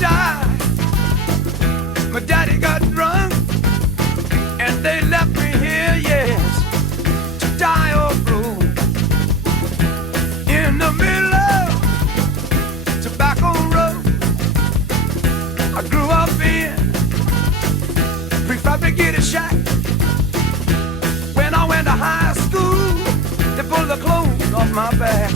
died. My daddy got drunk and they left me here, yes, to die or grow in the middle of Tobacco Road. I grew up in prefabricated shack. When I went to high school, they pulled the clothes off my back.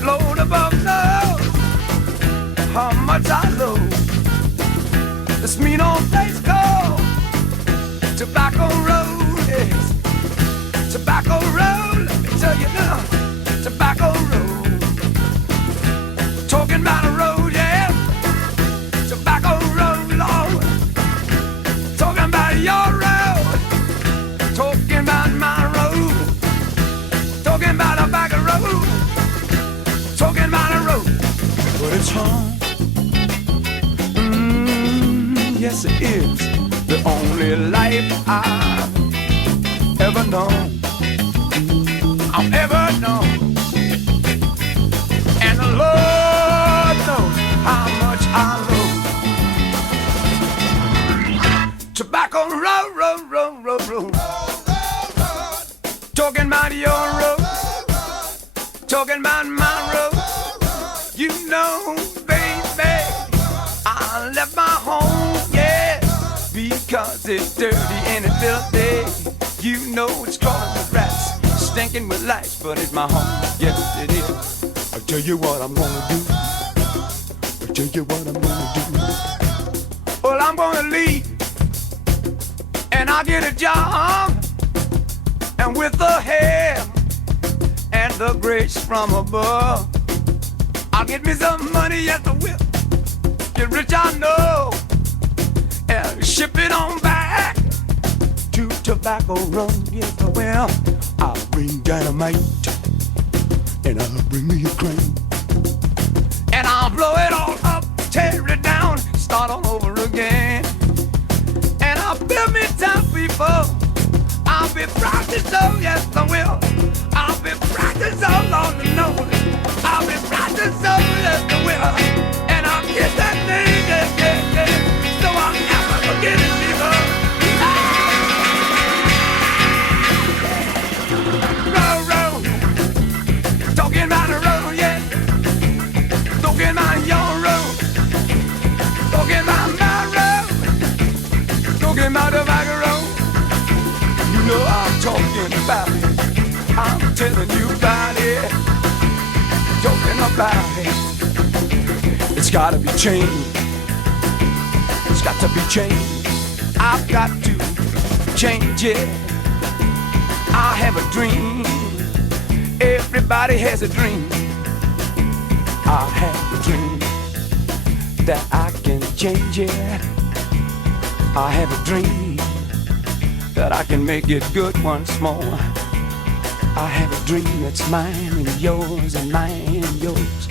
Float above knows how much I love this mean old place called Tobacco Road. Yes, Tobacco Road, let me tell you now, Tobacco Road. Talking about a road, yeah, Tobacco Road, Lord. Talking about your road, talking about my road, talking about a back road, talking about a road, but it's home. Yes, it is the only life I've ever known. I've ever known. And the Lord knows how much I love Tobacco Road, road, road, road, road. Talking about your road, talking about my road. You know, baby, I left my home, yeah, because it's dirty and it's filthy. You know it's crawling with rats, stinking with lice, but it's my home, yes it is. I'll tell you what I'm gonna do. I'll tell you what I'm gonna do. Well, I'm gonna leave, and I'll get a job, and with the help and the grace from above, I'll get me some money, yes I will. Get rich, I know, and ship it on back to Tobacco Road. Yes, I will. I'll bring dynamite, and I'll bring me a crane, and I'll blow it all up, tear it down, start all over again. And I'll build me town people. I'll be practiced, so yes, I will. I'll be practiced so long to know it. I'll be practiced, so yes, I will. And I'll get that thing, yeah, yeah, yeah. So I'll never forget it, people. Road, road. Talking about the road, yeah. Talking about your road. Talking about my road. Talking about the back road. You know I'm talking about it. I'm telling you about it. Talking about it. It's gotta be changed. It's got to be changed. I've got to change it. I have a dream. Everybody has a dream. I have a dream that I can change it. I have a dream that I can make it good once more. I have a dream that's mine and yours and mine and yours.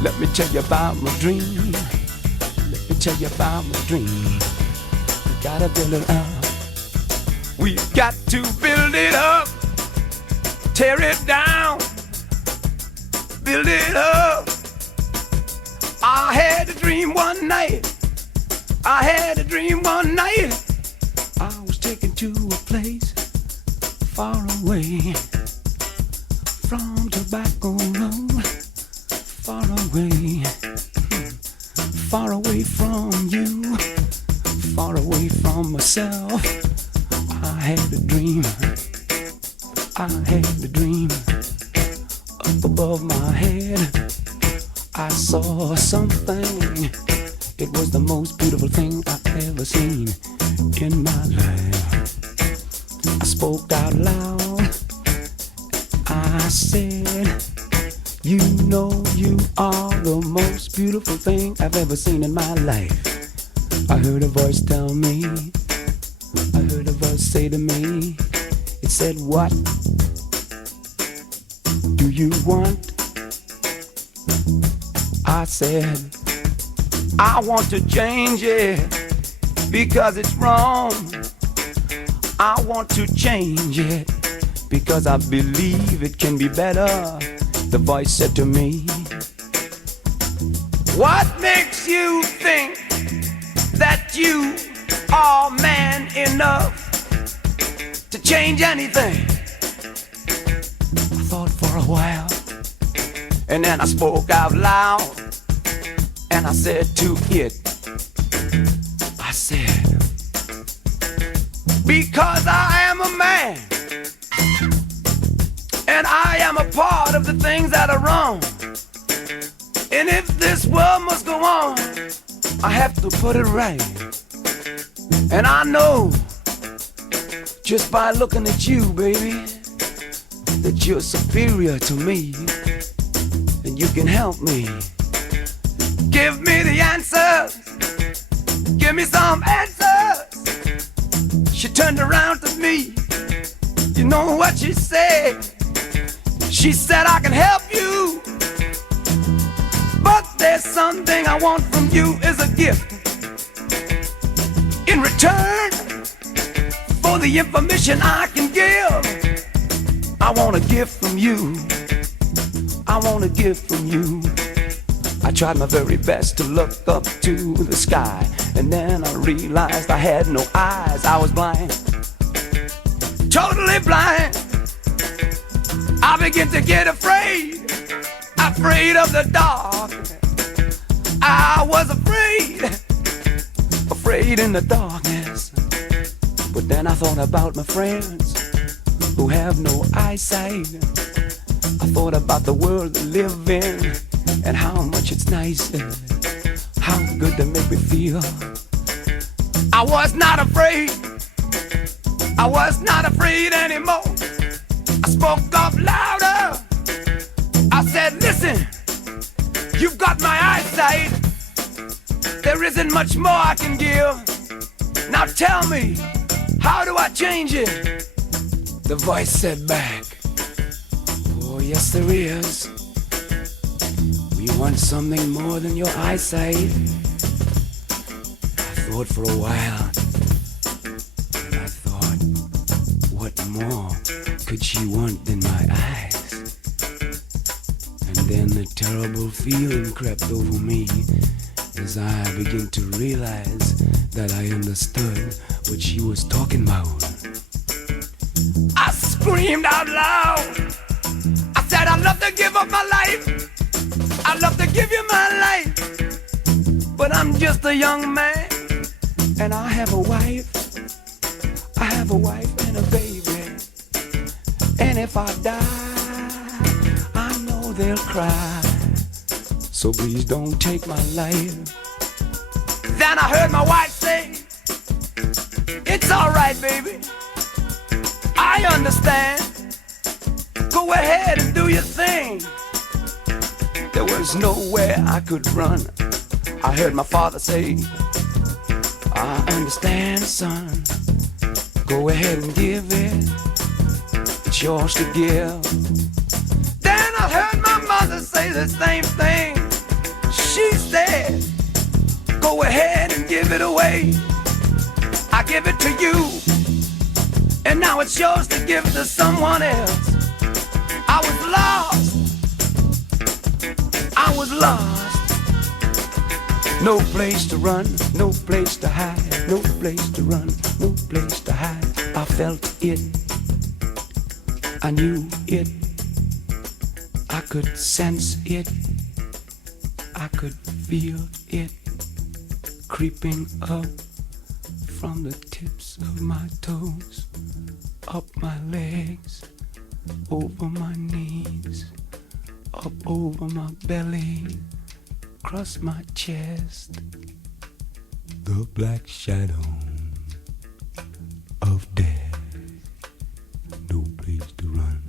Let me tell you about my dream. Let me tell you about my dream. We gotta build it up. We've got to build it up. Tear it down. Build it up. I had a dream one night. I had a dream one night. I was taken to a place far away from Tobacco Road, far away from you, far away from myself. I had a dream, I had a dream. Up above my head, I saw something. It was the most beautiful thing I've ever seen in my life. I spoke out loud. I said, you know you are the most beautiful thing I've ever seen in my life. I heard a voice tell me, I heard a voice say to me, it said, what do you want? I said, I want to change it because it's wrong. I want to change it because I believe it can be better. The voice said to me, What makes you think that you are man enough to change anything? I thought for a while, and then I spoke out loud, and I said to it, I said, because I am a man, and I am a part of the things that are wrong. And if this world must go on, I have to put it right. And I know, just by looking at you, baby, that you're superior to me, and you can help me. Give me the answers, give me some answers. She turned around to me, you know what she said? She said, I can help you, but there's something I want from you is a gift. In return for the information I can give, I want a gift from you. I want a gift from you. I tried my very best to look up to the sky, and then I realized I had no eyes. I was blind, totally blind. I began to get afraid, afraid of the dark. I was afraid, afraid in the darkness. But then I thought about my friends who have no eyesight. I thought about the world they live in and how much it's nice and how good they make me feel. I was not afraid, I was not afraid anymore. I spoke up louder, I said, listen, you've got my eyesight, there isn't much more I can give. Now tell me, how do I change it? The voice said back, oh yes there is. We want something more than your eyesight. I thought for a while, and I thought, what more could she want than my eyes? And then a terrible feeling crept over me as I began to realize that I understood what she was talking about. I screamed out loud. I said, I'd love to give up my life. I'd love to give you my life. But I'm just a young man, and I have a wife. I have a wife and a baby. And if I die, I know they'll cry. So please don't take my life. Then I heard my wife say, it's alright, baby, I understand. Go ahead and do your thing. There was nowhere I could run. I heard my father say, I understand, son. Go ahead and give it. It's yours to give. Then I heard my mother say the same thing. She said, go ahead and give it away. I give it to you, and now it's yours to give to someone else. I was lost, I was lost. No place to run, no place to hide, no place to run, no place to hide. I felt it, I knew it, I could sense it, I could feel it creeping up from the tips of my toes, up my legs, over my knees, up over my belly, across my chest. The black shadow of death. No place to run,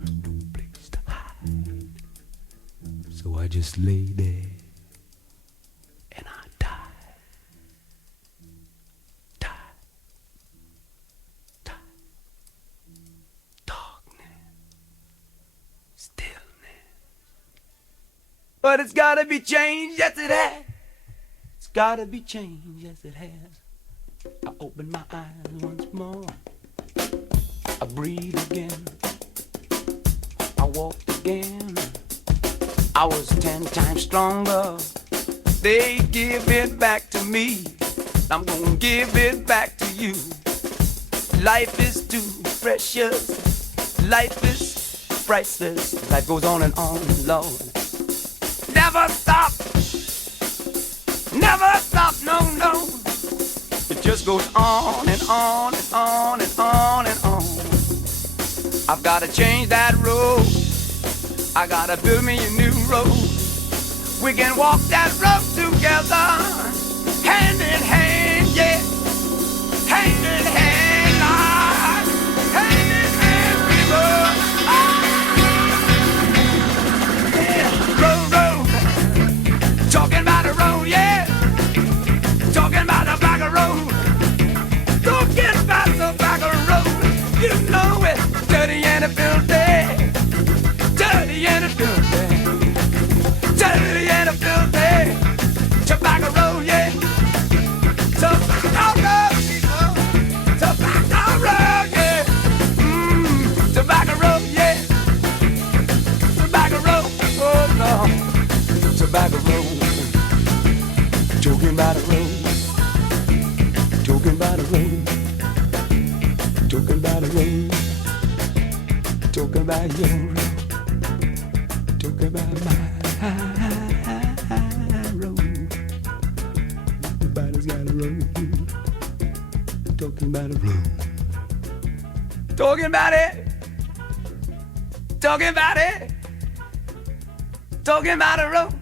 no place to hide. So I just lay there and I died. Darkness, stillness. But it's gotta be changed, yes it has. It's gotta be changed, yes it has. I open my eyes once more. I breathe again. I walked again. I I was 10 times stronger. They give it back to me. I'm gonna give it back to you. Life is too precious. Life is priceless. Life goes on, Lord. Never stop. Never stop, no, no. It just goes on and on and on and on and on. I've gotta change that road. I gotta build me a new road. We can walk that road together, hand in hand, yeah. Hand in hand, Lord. Hand in hand, we roll. Yeah. Road, road. Talking about the road, yeah. Talking about the back of road. Talking about the back of road. You know it. Dirty and filthy. Dirty and filthy. Dirty and filthy. Tobacco road, yeah. Tobacco road, people. Tobacco road, yeah. Tobacco road, yeah. Tobacco road, oh no. Tobacco road. Joking about the road. Joking about the road. Joking about the road. Talking about your road. Talking about my road. Everybody's got a road. Talking about a road. Talking about it. Talking about it. Talking about a road.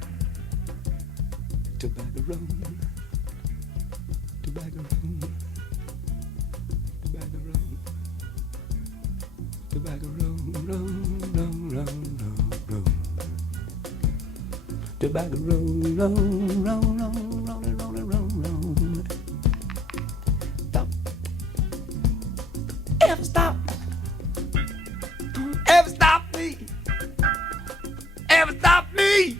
Tobacco road. Tobacco road. Tobacco road. Tobacco road, road, road, road, road, road. Tobacco road, road, road, road, road, road, road, road. Stop. Ever stop? Ever stop me? Ever stop me?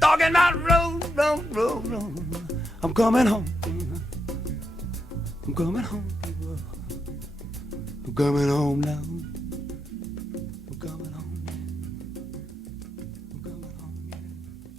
Talking about road, road, road, road. I'm coming home. I'm coming home, people. I'm coming home now.